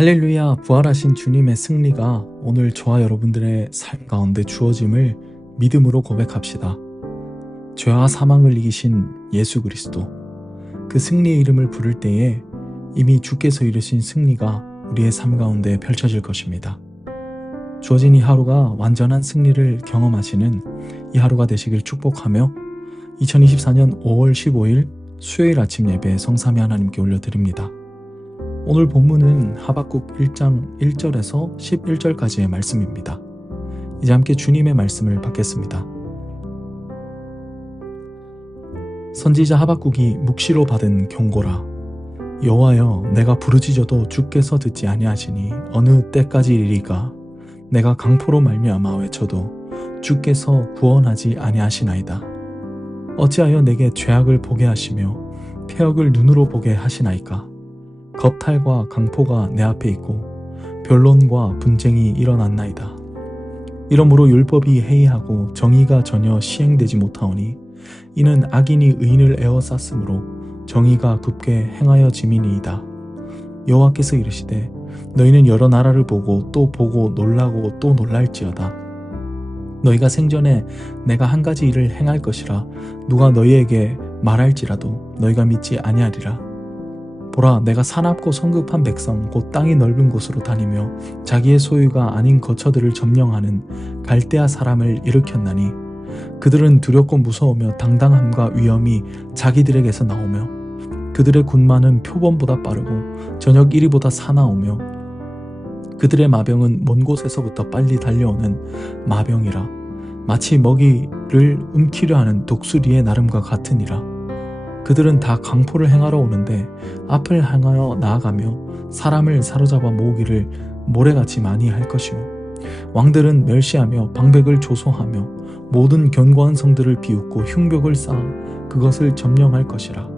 할렐루야, 부활하신 주님의 승리가 오늘 저와 여러분들의 삶 가운데 주어짐을 믿음으로 고백합시다. 죄와 사망을 이기신 예수 그리스도, 그 승리의 이름을 부를 때에 이미 주께서 이루신 승리가 우리의 삶 가운데 펼쳐질 것입니다. 주어진 이 하루가 완전한 승리를 경험하시는 이 하루가 되시길 축복하며 2024년 5월 15일 수요일 아침 예배 성삼위 하나님께 올려드립니다. 오늘 본문은 하박국 1장 1절에서 11절까지의 말씀입니다. 이제 함께 주님의 말씀을 받겠습니다. 선지자 하박국이 묵시로 받은 경고라. 여호와여, 내가 부르짖어도 주께서 듣지 아니하시니 어느 때까지이리까. 내가 강포로 말미암아 외쳐도 주께서 구원하지 아니하시나이다. 어찌하여 내게 죄악을 보게 하시며 패역을 눈으로 보게 하시나이까. 겁탈과 강포가 내 앞에 있고 변론과 분쟁이 일어났나이다. 이러므로 율법이 해이하고 정의가 전혀 시행되지 못하오니 이는 악인이 의인을 에워쌌으므로 정의가 굳게 행하여 지미니이다. 여호와께서 이르시되 너희는 여러 나라를 보고 또 보고 놀라고 또 놀랄지어다. 너희가 생전에 내가 한 가지 일을 행할 것이라 누가 너희에게 말할지라도 너희가 믿지 아니하리라. 보라, 내가 사납고 성급한 백성 곧 땅이 넓은 곳으로 다니며 자기의 소유가 아닌 거처들을 점령하는 갈대아 사람을 일으켰나니 그들은 두렵고 무서우며 당당함과 위엄이 자기들에게서 나오며 그들의 군마는 표범보다 빠르고 저녁 이리보다 사나우며 그들의 마병은 먼 곳에서부터 빨리 달려오는 마병이라. 마치 먹이를 움키려 하는 독수리의 나름과 같으니라. 그들은 다 강포를 행하러 오는데 앞을 향하여 나아가며 사람을 사로잡아 모으기를 모래같이 많이 할 것이요. 왕들은 멸시하며 방백을 조소하며 모든 견고한 성들을 비웃고 흉벽을 쌓아 그것을 점령할 것이라.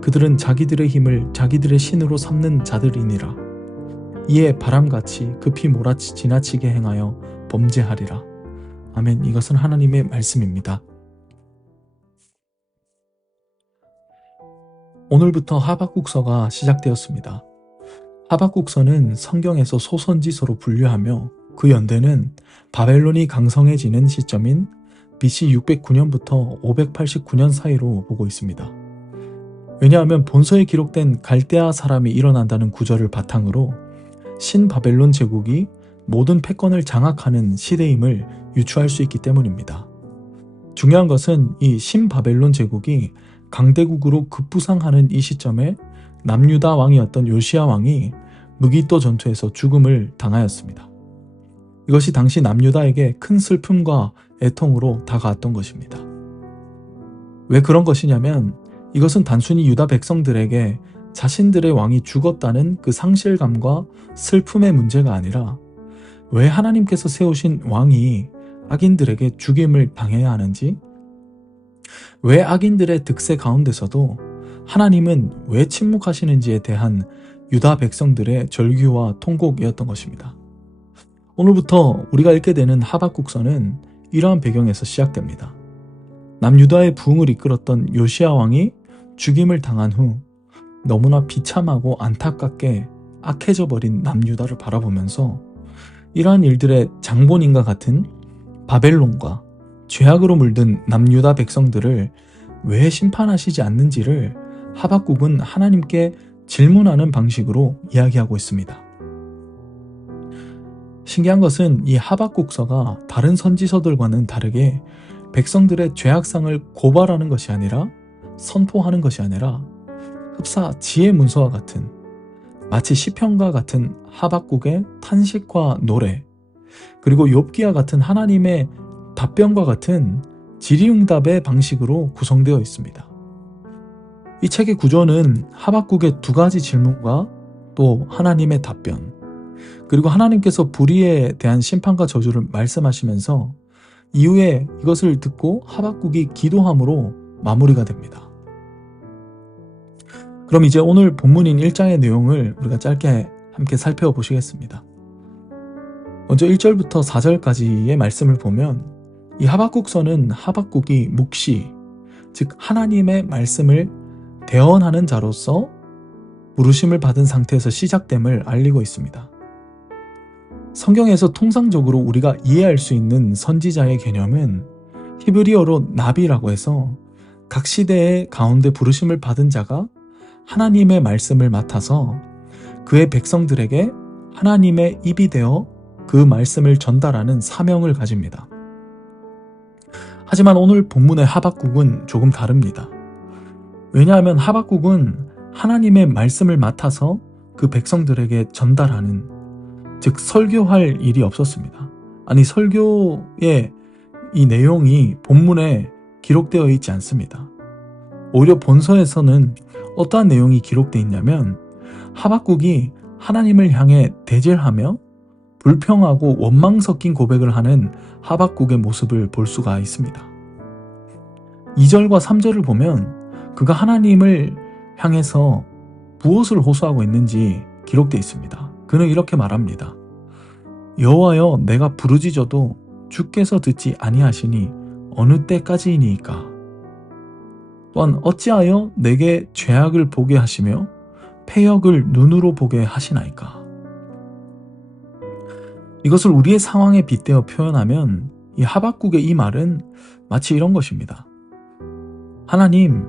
그들은 자기들의 힘을 자기들의 신으로 삼는 자들이니라. 이에 바람같이 급히 지나치게 행하여 범죄하리라. 아멘. 이것은 하나님의 말씀입니다. 오늘부터 하박국서가 시작되었습니다. 하박국서는 성경에서 소선지서로 분류하며 그 연대는 바벨론이 강성해지는 시점인 BC 609년부터 589년 사이로 보고 있습니다. 왜냐하면 본서에 기록된 갈대아 사람이 일어난다는 구절을 바탕으로 신바벨론 제국이 모든 패권을 장악하는 시대임을 유추할 수 있기 때문입니다. 중요한 것은 이 신바벨론 제국이 강대국으로 급부상하는 이 시점에 남유다 왕이었던 요시야 왕이 무기또 전투에서 죽음을 당하였습니다. 이것이 당시 남유다에게 큰 슬픔과 애통으로 다가왔던 것입니다. 왜 그런 것이냐면 이것은 단순히 유다 백성들에게 자신들의 왕이 죽었다는 그 상실감과 슬픔의 문제가 아니라 왜 하나님께서 세우신 왕이 악인들에게 죽임을 당해야 하는지, 왜 악인들의 득세 가운데서도 하나님은 왜 침묵하시는지에 대한 유다 백성들의 절규와 통곡이었던 것입니다. 오늘부터 우리가 읽게 되는 하박국서는 이러한 배경에서 시작됩니다. 남유다의 부흥을 이끌었던 요시야 왕이 죽임을 당한 후 너무나 비참하고 안타깝게 악해져 버린 남유다를 바라보면서 이러한 일들의 장본인과 같은 바벨론과 죄악으로 물든 남유다 백성들을 왜 심판하시지 않는지를 하박국은 하나님께 질문하는 방식으로 이야기하고 있습니다. 신기한 것은 이 하박국서가 다른 선지서들과는 다르게 백성들의 죄악상을 고발하는 것이 아니라 선포하는 것이 아니라 흡사 지혜 문서와 같은, 마치 시편과 같은 하박국의 탄식과 노래, 그리고 욥기와 같은 하나님의 답변과 같은 질의응답의 방식으로 구성되어 있습니다. 이 책의 구조는 하박국의 두 가지 질문과 또 하나님의 답변, 그리고 하나님께서 불의에 대한 심판과 저주를 말씀하시면서 이후에 이것을 듣고 하박국이 기도함으로 마무리가 됩니다. 그럼 이제 오늘 본문인 1장의 내용을 우리가 짧게 함께 살펴보시겠습니다. 먼저 1절부터 4절까지의 말씀을 보면 이 하박국서는 하박국이 묵시, 즉 하나님의 말씀을 대언하는 자로서 부르심을 받은 상태에서 시작됨을 알리고 있습니다. 성경에서 통상적으로 우리가 이해할 수 있는 선지자의 개념은 히브리어로 나비라고 해서 각 시대의 가운데 부르심을 받은 자가 하나님의 말씀을 맡아서 그의 백성들에게 하나님의 입이 되어 그 말씀을 전달하는 사명을 가집니다. 하지만 오늘 본문의 하박국은 조금 다릅니다. 왜냐하면 하박국은 하나님의 말씀을 맡아서 그 백성들에게 전달하는, 즉 설교할 일이 없었습니다. 아니, 설교의 이 내용이 본문에 기록되어 있지 않습니다. 오히려 본서에서는 어떠한 내용이 기록되어 있냐면 하박국이 하나님을 향해 대질하며 불평하고 원망 섞인 고백을 하는 하박국의 모습을 볼 수가 있습니다. 2절과 3절을 보면 그가 하나님을 향해서 무엇을 호소하고 있는지 기록되어 있습니다. 그는 이렇게 말합니다. 여호와여, 내가 부르짖어도 주께서 듣지 아니하시니 어느 때까지이니이까. 또한 어찌하여 내게 죄악을 보게 하시며 패역을 눈으로 보게 하시나이까. 이것을 우리의 상황에 빗대어 표현하면 이 하박국의 이 말은 마치 이런 것입니다. 하나님,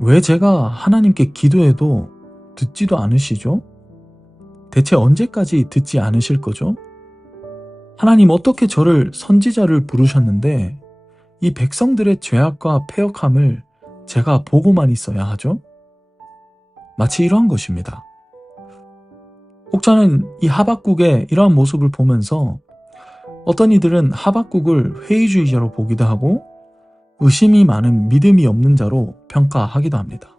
왜 제가 하나님께 기도해도 듣지도 않으시죠? 대체 언제까지 듣지 않으실 거죠? 하나님, 어떻게 저를 선지자를 부르셨는데 이 백성들의 죄악과 패역함을 제가 보고만 있어야 하죠? 마치 이러한 것입니다. 혹자는 이 하박국의 이러한 모습을 보면서 어떤 이들은 하박국을 회의주의자로 보기도 하고 의심이 많은 믿음이 없는 자로 평가하기도 합니다.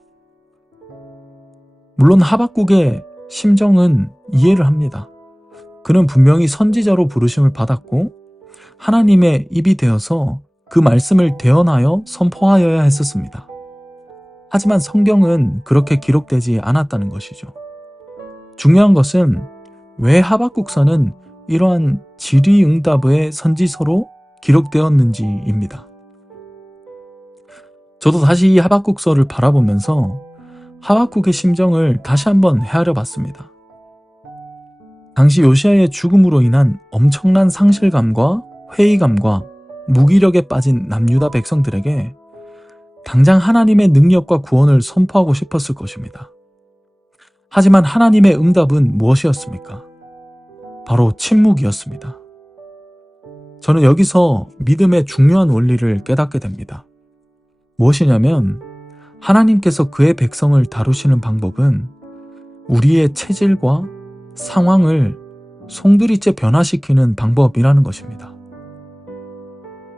물론 하박국의 심정은 이해를 합니다. 그는 분명히 선지자로 부르심을 받았고 하나님의 입이 되어서 그 말씀을 대언하여 선포하여야 했었습니다. 하지만 성경은 그렇게 기록되지 않았다는 것이죠. 중요한 것은 왜 하박국서는 이러한 질의응답의 선지서로 기록되었는지입니다. 저도 다시 이 하박국서를 바라보면서 하박국의 심정을 다시 한번 헤아려 봤습니다. 당시 요시야의 죽음으로 인한 엄청난 상실감과 회의감과 무기력에 빠진 남유다 백성들에게 당장 하나님의 능력과 구원을 선포하고 싶었을 것입니다. 하지만 하나님의 응답은 무엇이었습니까? 바로 침묵이었습니다. 저는 여기서 믿음의 중요한 원리를 깨닫게 됩니다. 무엇이냐면 하나님께서 그의 백성을 다루시는 방법은 우리의 체질과 상황을 송두리째 변화시키는 방법이라는 것입니다.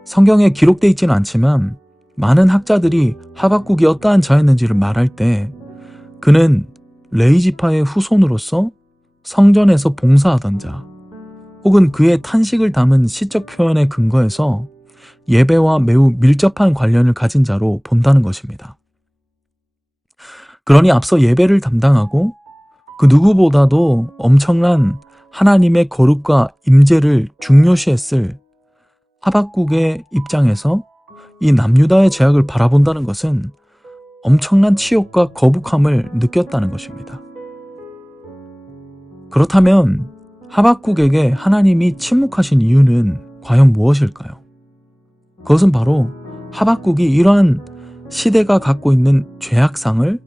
성경에 기록되어 있지는 않지만 많은 학자들이 하박국이 어떠한 자였는지를 말할 때 그는 레위지파의 후손으로서 성전에서 봉사하던 자, 혹은 그의 탄식을 담은 시적 표현에 근거해서 예배와 매우 밀접한 관련을 가진 자로 본다는 것입니다. 그러니 앞서 예배를 담당하고 그 누구보다도 엄청난 하나님의 거룩과 임재를 중요시했을 하박국의 입장에서 이 남유다의 죄악을 바라본다는 것은 엄청난 치욕과 거북함을 느꼈다는 것입니다. 그렇다면 하박국에게 하나님이 침묵하신 이유는 과연 무엇일까요? 그것은 바로 하박국이 이러한 시대가 갖고 있는 죄악상을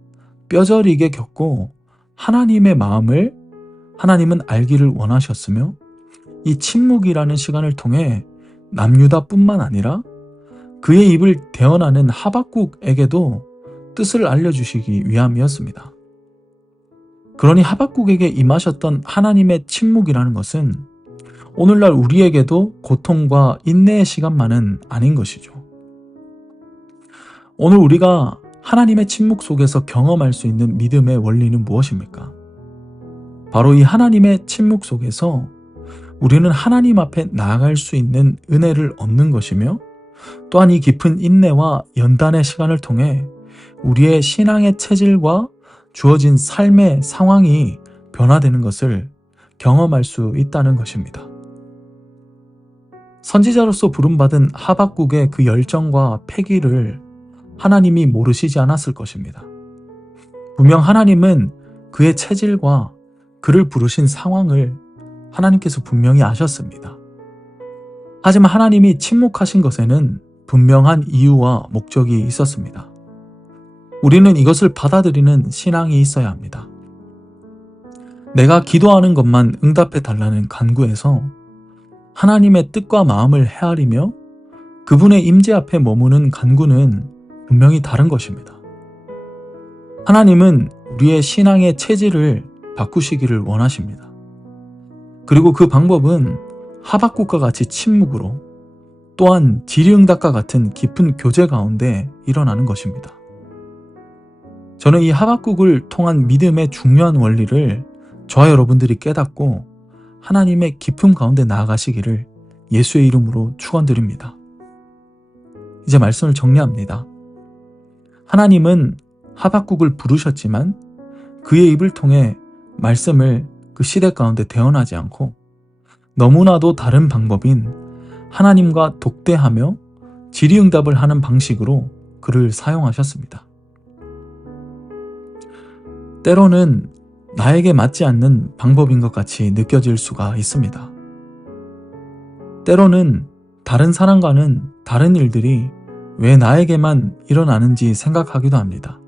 뼈저리게 겪고 하나님의 마음을 하나님은 알기를 원하셨으며 이 침묵이라는 시간을 통해 남유다뿐만 아니라 그의 입을 대언하는 하박국에게도 뜻을 알려주시기 위함이었습니다. 그러니 하박국에게 임하셨던 하나님의 침묵이라는 것은 오늘날 우리에게도 고통과 인내의 시간만은 아닌 것이죠. 오늘 우리가 하나님의 침묵 속에서 경험할 수 있는 믿음의 원리는 무엇입니까? 바로 이 하나님의 침묵 속에서 우리는 하나님 앞에 나아갈 수 있는 은혜를 얻는 것이며 또한 이 깊은 인내와 연단의 시간을 통해 우리의 신앙의 체질과 주어진 삶의 상황이 변화되는 것을 경험할 수 있다는 것입니다. 선지자로서 부름받은 하박국의 그 열정과 패기를 하나님이 모르시지 않았을 것입니다. 분명 하나님은 그의 체질과 그를 부르신 상황을 하나님께서 분명히 아셨습니다. 하지만 하나님이 침묵하신 것에는 분명한 이유와 목적이 있었습니다. 우리는 이것을 받아들이는 신앙이 있어야 합니다. 내가 기도하는 것만 응답해 달라는 간구에서 하나님의 뜻과 마음을 헤아리며 그분의 임재 앞에 머무는 간구는 분명히 다른 것입니다. 하나님은 우리의 신앙의 체질을 바꾸시기를 원하십니다. 그리고 그 방법은 하박국과 같이 침묵으로 또한 질의응답과 같은 깊은 교제 가운데 일어나는 것입니다. 저는 이 하박국을 통한 믿음의 중요한 원리를 저와 여러분들이 깨닫고 하나님의 깊음 가운데 나아가시기를 예수의 이름으로 축원드립니다. 이제 말씀을 정리합니다. 하나님은 하박국을 부르셨지만 그의 입을 통해 말씀을 그 시대 가운데 대언하지 않고 너무나도 다른 방법인 하나님과 독대하며 질의응답을 하는 방식으로 그를 사용하셨습니다. 때로는 나에게 맞지 않는 방법인 것 같이 느껴질 수가 있습니다. 때로는 다른 사람과는 다른 일들이 왜 나에게만 일어나는지 생각하기도 합니다.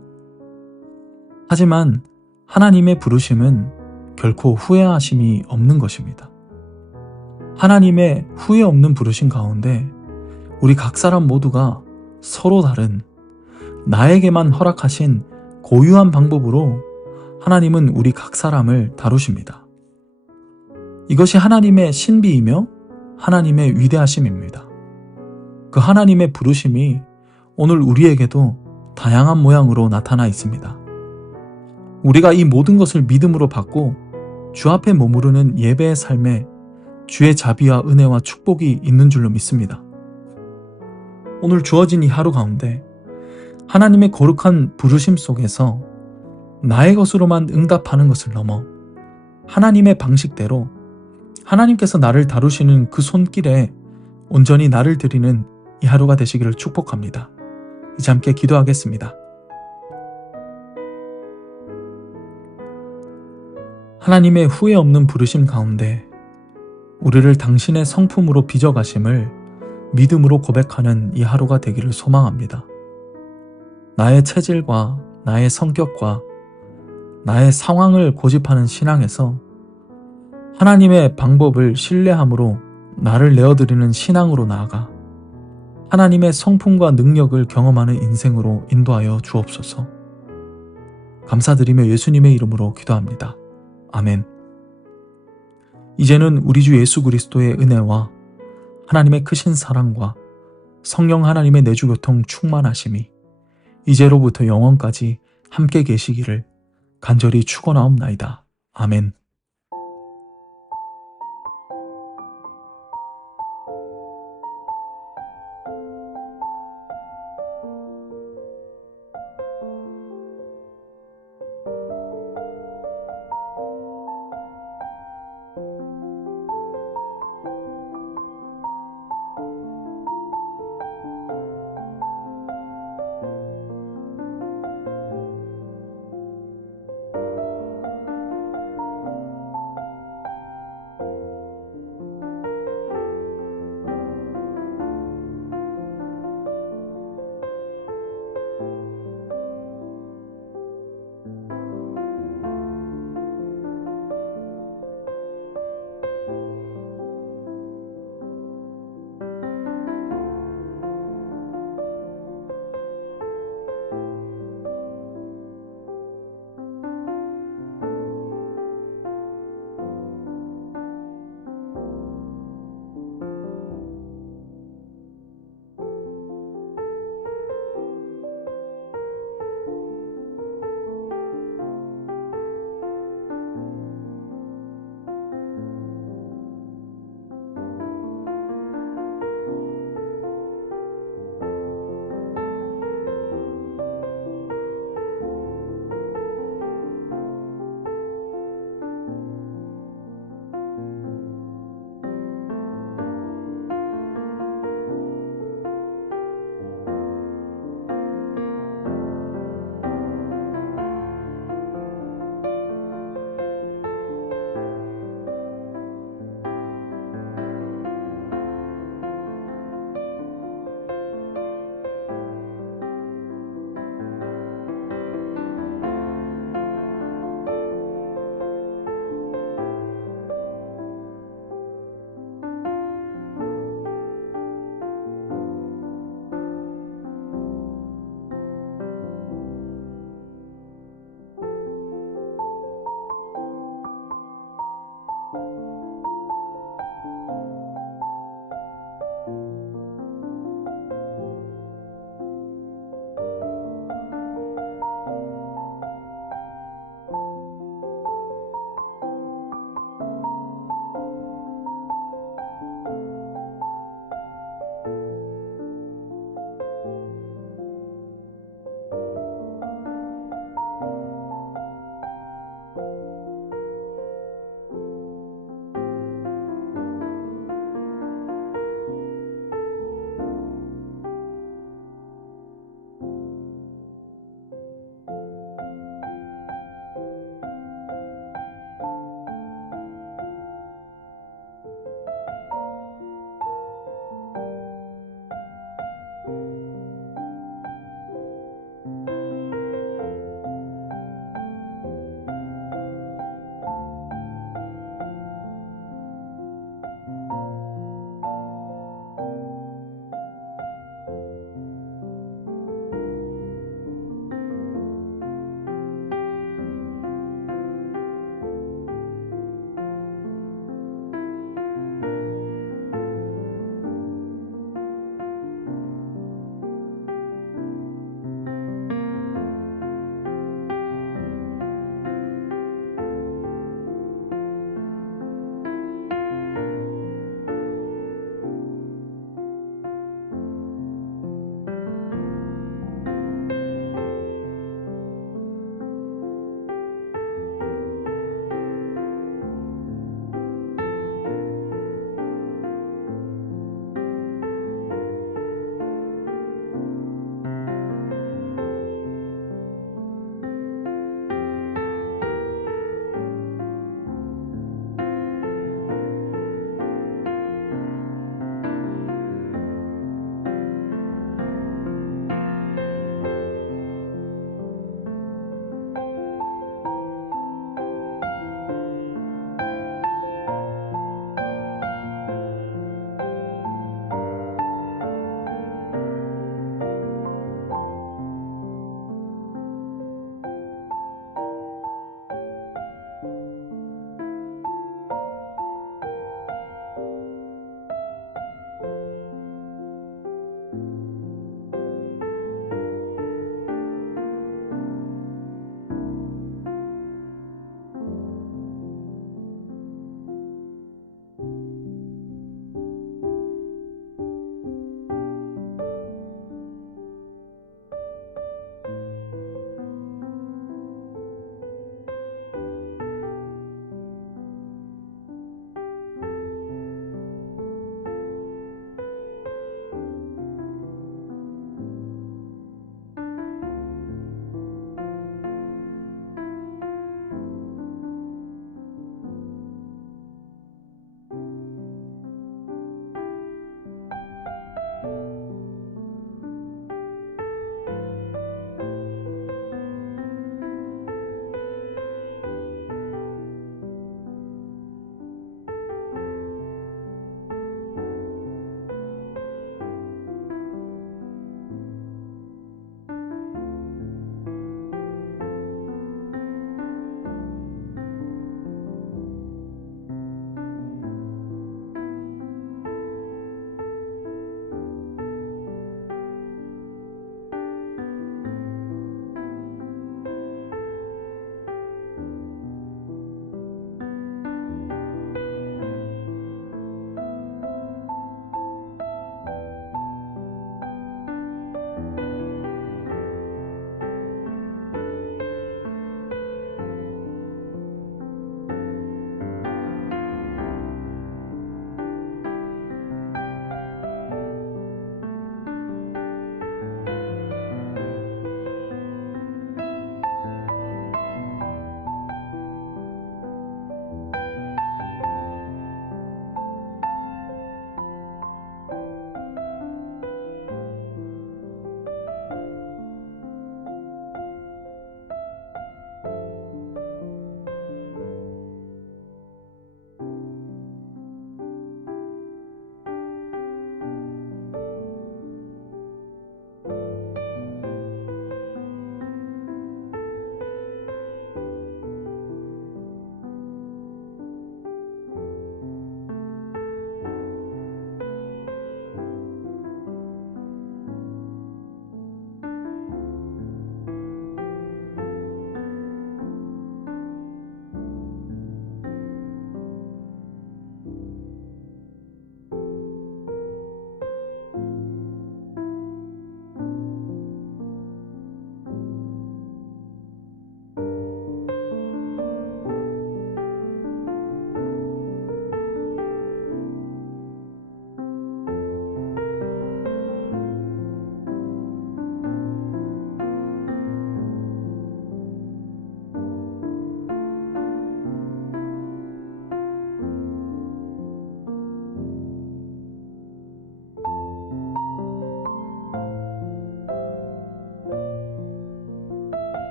하지만 하나님의 부르심은 결코 후회하심이 없는 것입니다. 하나님의 후회 없는 부르심 가운데 우리 각 사람 모두가 서로 다른 나에게만 허락하신 고유한 방법으로 하나님은 우리 각 사람을 다루십니다. 이것이 하나님의 신비이며 하나님의 위대하심입니다. 그 하나님의 부르심이 오늘 우리에게도 다양한 모양으로 나타나 있습니다. 우리가 이 모든 것을 믿음으로 받고 주 앞에 머무르는 예배의 삶에 주의 자비와 은혜와 축복이 있는 줄로 믿습니다. 오늘 주어진 이 하루 가운데 하나님의 거룩한 부르심 속에서 나의 것으로만 응답하는 것을 넘어 하나님의 방식대로 하나님께서 나를 다루시는 그 손길에 온전히 나를 드리는 이 하루가 되시기를 축복합니다. 이제 함께 기도하겠습니다. 하나님의 후회 없는 부르심 가운데 우리를 당신의 성품으로 빚어가심을 믿음으로 고백하는 이 하루가 되기를 소망합니다. 나의 체질과 나의 성격과 나의 상황을 고집하는 신앙에서 하나님의 방법을 신뢰함으로 나를 내어드리는 신앙으로 나아가 하나님의 성품과 능력을 경험하는 인생으로 인도하여 주옵소서. 감사드리며 예수님의 이름으로 기도합니다. 아멘. 이제는 우리 주 예수 그리스도의 은혜와 하나님의 크신 사랑과 성령 하나님의 내주교통 충만하심이 이제로부터 영원까지 함께 계시기를 간절히 축원하옵나이다. 아멘.